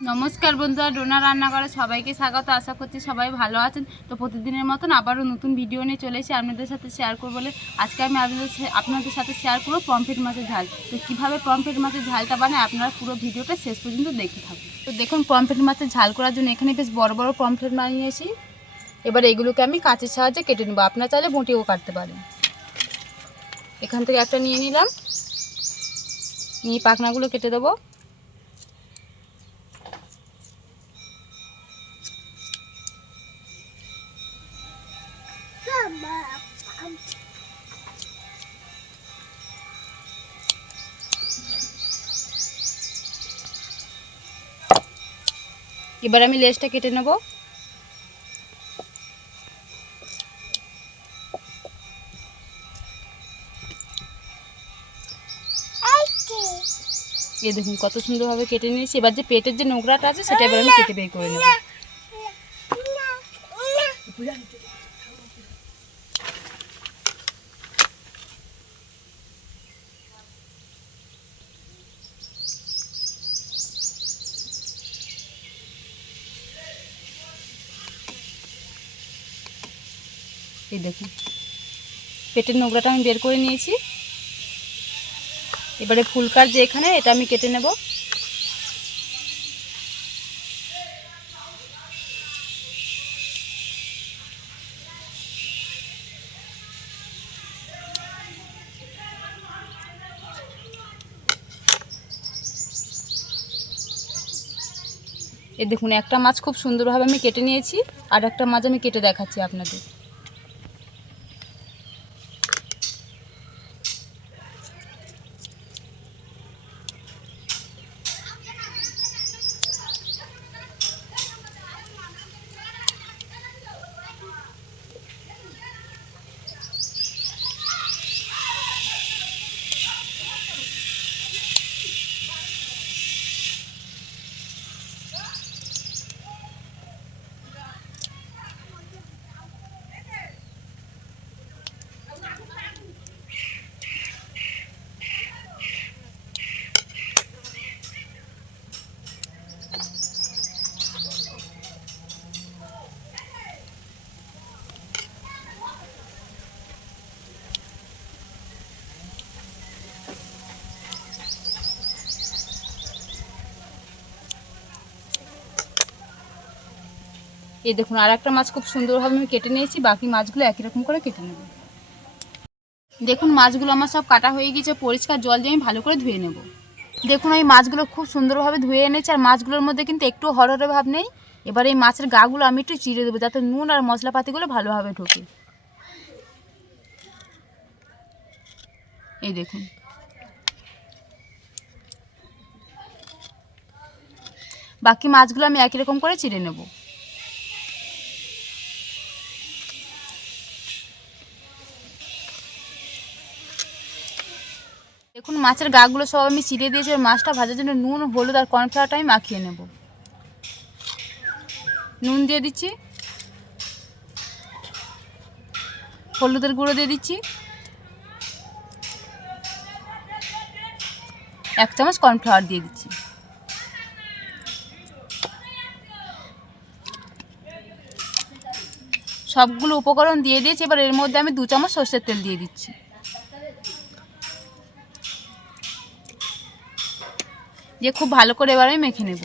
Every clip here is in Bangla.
নমস্কার বন্ধুরা, ডোনার রান্নাঘরে সবাইকে স্বাগত। আশা করছি সবাই ভালো আছেন। তো প্রতিদিনের মতন আবারও নতুন ভিডিও নিয়ে চলে এসে আপনাদের সাথে শেয়ার করব বলে আজকে আমি আপনাদের সাথে শেয়ার করব পমফ্রেট মাছের ঝাল। তো কীভাবে পমফ্রেট মাছের ঝালটা বানায় আপনারা পুরো ভিডিওটা শেষ পর্যন্ত দেখতে থাকুন। তো দেখুন, পমফ্রেট মাছের ঝাল করার জন্য এখানে বেশ বড় বড় পমফ্রেট নিয়েছি। এবার এগুলোকে আমি কাঁচের সাহায্যে কেটে নেবো, আপনারা চাইলে বটিও কাটতে পারেন। এখান থেকে একটা নিয়ে নিলাম, নিয়ে পাখনাগুলো কেটে দেবো। এবার আমি লেজটা কেটে নেব। এই দেখুন কত সুন্দরভাবে কেটে নিয়েছি। এবার যে পেটের যে নোংরাটা আছে সেটা এবার আমি কেটে বের করে নেব। এই দেখুন পেটের নোংরাটা আমি বের করে নিয়েছি। এবারে ফুলকার যে এখানে এটা আমি কেটে নেব। এই দেখুন একটা মাছ খুব সুন্দরভাবে আমি কেটে নিয়েছি, আর একটা মাছ আমি কেটে দেখাচ্ছি আপনাদের। এই দেখুন আর একটা মাছ খুব সুন্দরভাবে আমি কেটে নিয়েছি, বাকি মাছগুলো একই রকম করে কেটে নেব। দেখুন মাছগুলো আমার সব কাটা হয়ে গিয়েছে, পরিষ্কার জল দিয়ে আমি ভালো করে ধুয়ে নেব। দেখুন এই মাছগুলো খুব সুন্দরভাবে ধুয়ে এনেছি, আর মাছগুলোর মধ্যে কিন্তু একটু হরহরে ভাব নেই। এবার এই মাছের গাগুলো আমি একটু চিড়ে দেবো, যাতে নুন আর মশলাপাতিগুলো ভালোভাবে ঢোকে। এই দেখুন বাকি মাছগুলো আমি একই রকম করে চিড়ে নেব। দেখুন মাছের গাগুলো সব আমি চিড়ে দিয়েছি। মাছটা ভাজার জন্য নুন, হলুদ আর কর্নফ্লাওয়ারটা আমি মাখিয়ে নেব। নুন দিয়ে দিচ্ছি, হলুদের গুঁড়ো দিয়ে দিচ্ছি, 1 চামচ কর্নফ্লাওয়ার দিয়ে দিচ্ছি। সবগুলো উপকরণ দিয়ে দিয়েছি। এবার এর মধ্যে আমি 2 চামচ সরষের তেল দিয়ে দিচ্ছি। দিয়ে খুব ভালো করে এবার আমি মেখে নেব।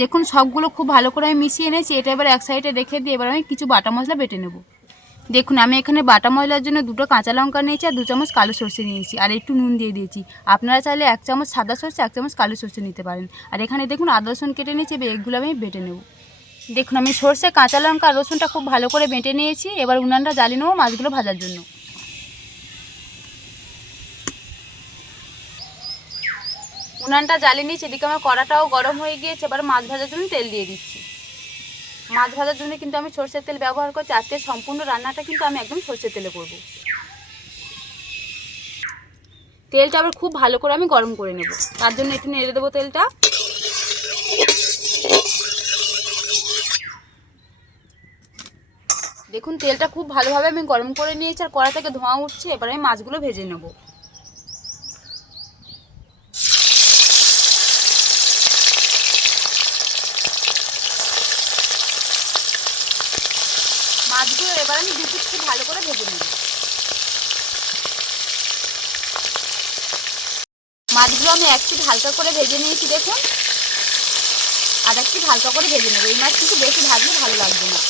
দেখুন সবগুলো খুব ভালো করে আমি মিশিয়ে নিয়েছি। এটা এবার এক সাইডে রেখে দিয়ে এবার আমি কিছু বাটা মশলা বেটে নেব। দেখুন আমি এখানে বাটা মশলার জন্য 2টো কাঁচা লঙ্কা নিয়েছি, আর 2 চামচ কালো সরষে নিয়েছি, আর একটু নুন দিয়ে দিয়েছি। আপনারা চাইলে 1 চামচ সাদা সরষে, 1 চামচ কালো সরষে নিতে পারেন। আর এখানে দেখুন আদা রসুন কেটে নিয়েছি, এগুলো আমি বেটে নেব। দেখুন আমি সরষে, কাঁচা লঙ্কা আর রসুনটা খুব ভালো করে বেটে নিয়েছি। এবার উনানটা জ্বালিয়ে নেবো মাছগুলো ভাজার জন্য। উনানটা জ্বালিয়ে নিয়েছি, এদিকে আমার কড়াটাও গরম হয়ে গিয়েছে। এবার মাছ ভাজার জন্য তেল দিয়ে দিচ্ছি। মাছ ভাজার জন্য কিন্তু আমি সরষের তেল ব্যবহার করছি। আজকে সম্পূর্ণ রান্নাটা কিন্তু আমি একদম সরষের তেলে করব। তেলটা আবার খুব ভালো করে আমি গরম করে নেব, তার জন্য একটু নেড়ে দেবো তেলটা। দেখুন তেলটা খুব ভালোভাবে আমি গরম করে নিয়েছি আর কড়া থেকে ধোঁয়া উঠছে। এবার আমি মাছগুলো ভেজে নেব। মাছগুলো এবার আমি দুটো খুব ভালো করে ভেজে নেব। মাছগুলো আমি এক পিঠ হালকা করে ভেজে নিয়েছি দেখুন, আর এক পিঠ হালকা করে ভেজে নেব। এই মাছ কিন্তু বেশি ভাজলে ভালো লাগবে না।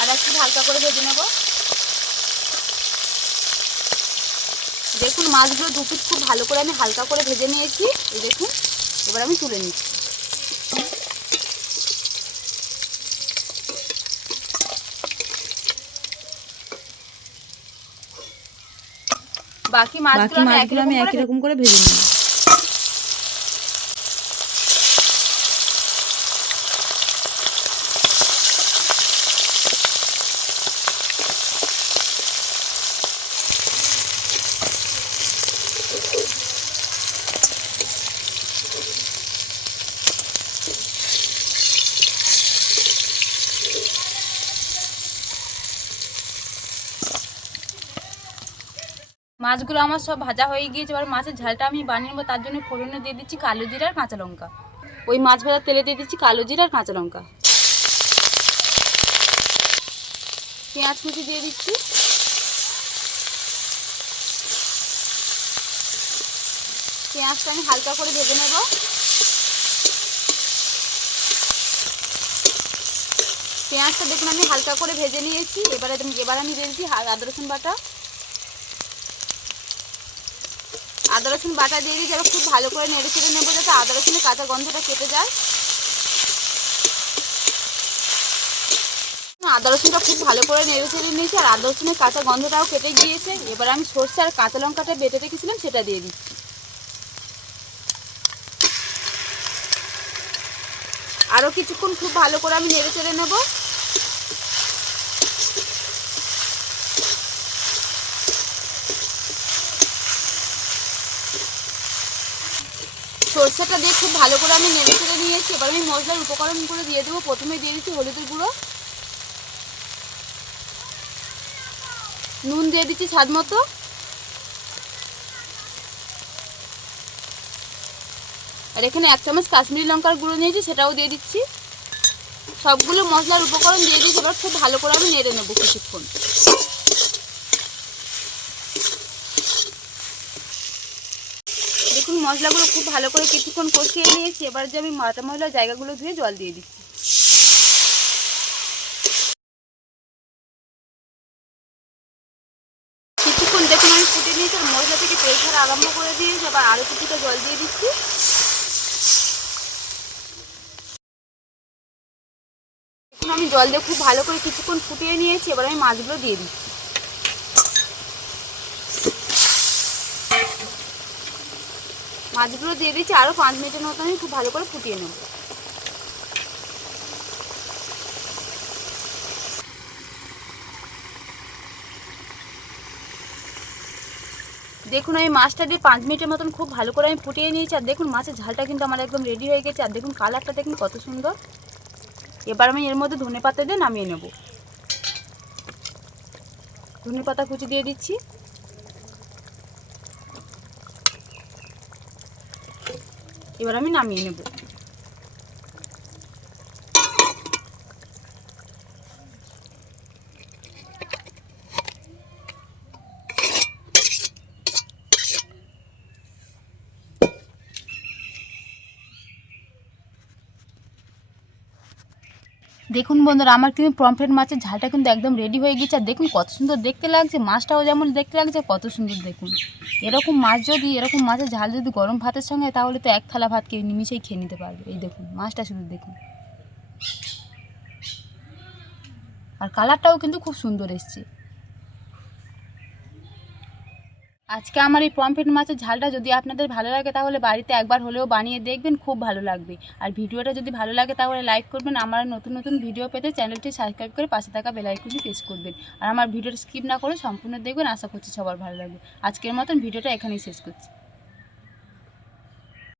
আর এক পিঠ হালকা করে ভেজে নেব। দেখুন মাছগুলো দু পিঠ খুব ভালো করে আমি হালকা করে ভেজে নিয়েছি। এই দেখুন এবার আমি তুলে নিচ্ছি। বাকি মাছগুলো আমি একই রকম করে ভেজে নেব। মাছগুলো আমার সব ভাজা হয়ে গিয়েছে। এবার মাছের ঝালটা আমি বানিয়ে নেবো। তার জন্য ফোড়নে দিয়ে দিচ্ছি কালো জিরা আর কাঁচা লঙ্কা। ওই মাছ ভাজার তেলে দিয়ে দিচ্ছি কালো জিরা আর কাঁচা লঙ্কা। পেঁয়াজ কুচি দিয়ে দিচ্ছি। পেঁয়াজটা আমি হালকা করে ভেজে নেব। পেঁয়াজটা দেখুন আমি হালকা করে ভেজে নিয়েছি। এবার আমি দিয়ে দিচ্ছি আদা রসুন বাটা। আদা রসুন বাটা দিয়ে দিচ্ছি। এবার খুব ভালো করে নেড়ে চেড়ে নেবো যাতে আদা রসুনের কাঁচা গন্ধটা কেটে যায়। আদা রসুনটা খুব ভালো করে নেড়ে চেড়ে নিয়েছি আর আদা রসুনের কাঁচা গন্ধটাও কেটে গিয়েছে। এবার আমি সরষে আর কাঁচা লঙ্কাটা বেটে রেখেছিলাম সেটা দিয়ে দিচ্ছি। আরও কিছুক্ষণ খুব ভালো করে আমি নেড়ে চেড়ে নেব। সরষেটা দিয়ে খুব ভালো করে আমি নেড়ে চেড়ে নিয়েছি। এবার আমি মশলার উপকরণগুলো দিয়ে দেবো। প্রথমে দিয়ে দিচ্ছি হলুদের গুঁড়ো, নুন দিয়ে দিচ্ছি স্বাদ মতো, আর এখানে 1 চামচ কাশ্মীরি লঙ্কার গুঁড়ো নিয়েছি সেটাও দিয়ে দিচ্ছি। সবগুলো মশলার উপকরণ দিয়ে দিচ্ছি। এবার খুব ভালো করে আমি নেড়ে নেবো কিছুক্ষণ। দেখুন মশলাগুলো খুব ভালো করে কিছুক্ষণ কষিয়ে নিয়েছি। এবার যে আমি মাথা মশলার জায়গাগুলো ধুয়ে জল দিয়ে দিচ্ছি। কিছুক্ষণ দেখুন আমি ফুটে নিয়েছি আর মশলা থেকে তেল ছাড়া আরম্ভ করে দিয়েছি। এবার আরও কিছুটা জল দিয়ে দিচ্ছি। দেখুন আমি জল দিয়ে খুব ভালো করে কিছুক্ষণ ফুটিয়ে নিয়েছি। এবার আমি মাছগুলো দিয়ে দিচ্ছি। মাছগুলো দিয়ে দিচ্ছি। আরও 5 মিনিটের মতো আমি খুব ভালো করে ফুটিয়ে নেব। দেখুন আমি মাছটা দিয়ে 5 মিনিটের মতন খুব ভালো করে আমি ফুটিয়ে নিয়েছি। আর দেখুন মাছের ঝালটা কিন্তু আমার একদম রেডি হয়ে গেছে। আর দেখুন কালারটা দেখুন কত সুন্দর। এবার আমি এর মধ্যে ধনেপাতা দিয়ে নামিয়ে নেব। ধনেপাতা কুচি দিয়ে দিচ্ছি। এবার আমি নামিয়ে নেব। দেখুন বন্ধুরা আমার কিন্তু পমফ্রেট মাছের ঝালটা কিন্তু একদম রেডি হয়ে গেছে। আর দেখুন কত সুন্দর দেখতে লাগছে, মাছটাও যেমন দেখতে লাগছে কত সুন্দর দেখুন। এরকম মাছের ঝাল যদি গরম ভাতের সঙ্গে তাহলে তো 1 থালা ভাত নিমিশেই খেয়ে নিতে পারবে। এই দেখুন মাছটা শুধু দেখুন, আর কালারটাও কিন্তু খুব সুন্দর এসছে। আজকে আমার এই পমফ্রেট মাছের ঝালটা যদি আপনাদের ভালো লাগে তাহলে বাড়িতে একবার হলেও বানিয়ে দেখবেন, খুব ভালো লাগবে। আর ভিডিওটা যদি ভালো লাগে তাহলে লাইক করবেন। আমার নতুন নতুন ভিডিও পেতে চ্যানেলটি সাবস্ক্রাইব করে পাশে থাকা বেল আইকনটি প্রেস করবেন। আর আমার ভিডিওটা স্কিপ না করে সম্পূর্ণ দেখবেন। আশা করছি সবার ভালো লাগবে। আজকের মতন ভিডিওটা এখানেই শেষ করছি।